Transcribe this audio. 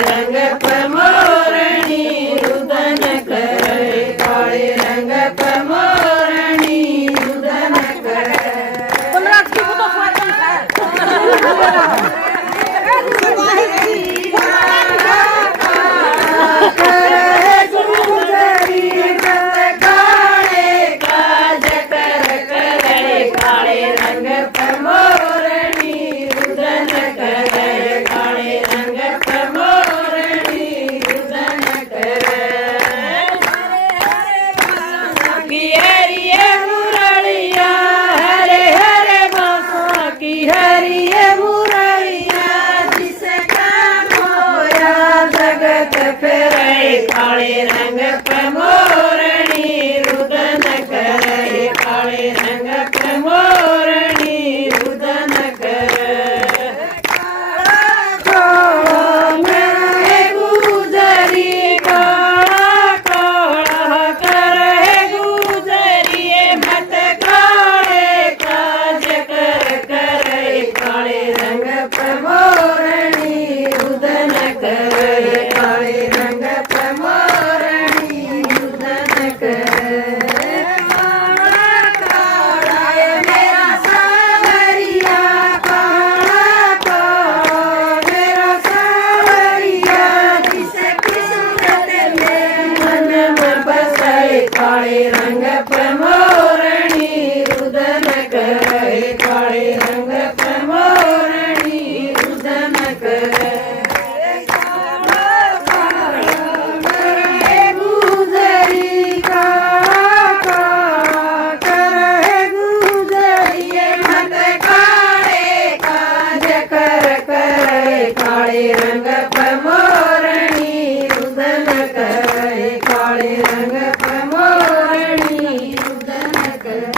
रंग प्रमोरणी रुदन करे काळे रंग प्रमोरणी रुदन करे काळे रंग प्रमोरणी रुदन करे काळे रंग प्रमोरणी रुदन करे गुजरी काळा काळा करे गुजरी मत काळे काज कर करे काळे रंग प्रमोरणी रुदन करे काळे रंग काळे रंग प्रमोरणी रुदन करे काळे रंग प्रमोरणी रुदन करे गुजरी काळा काळा करे गुजरी मत काळे काज कर करे काळे रंग प्रमोरणी रुदन करे काळे रंग प्रमोरणी रुदन करे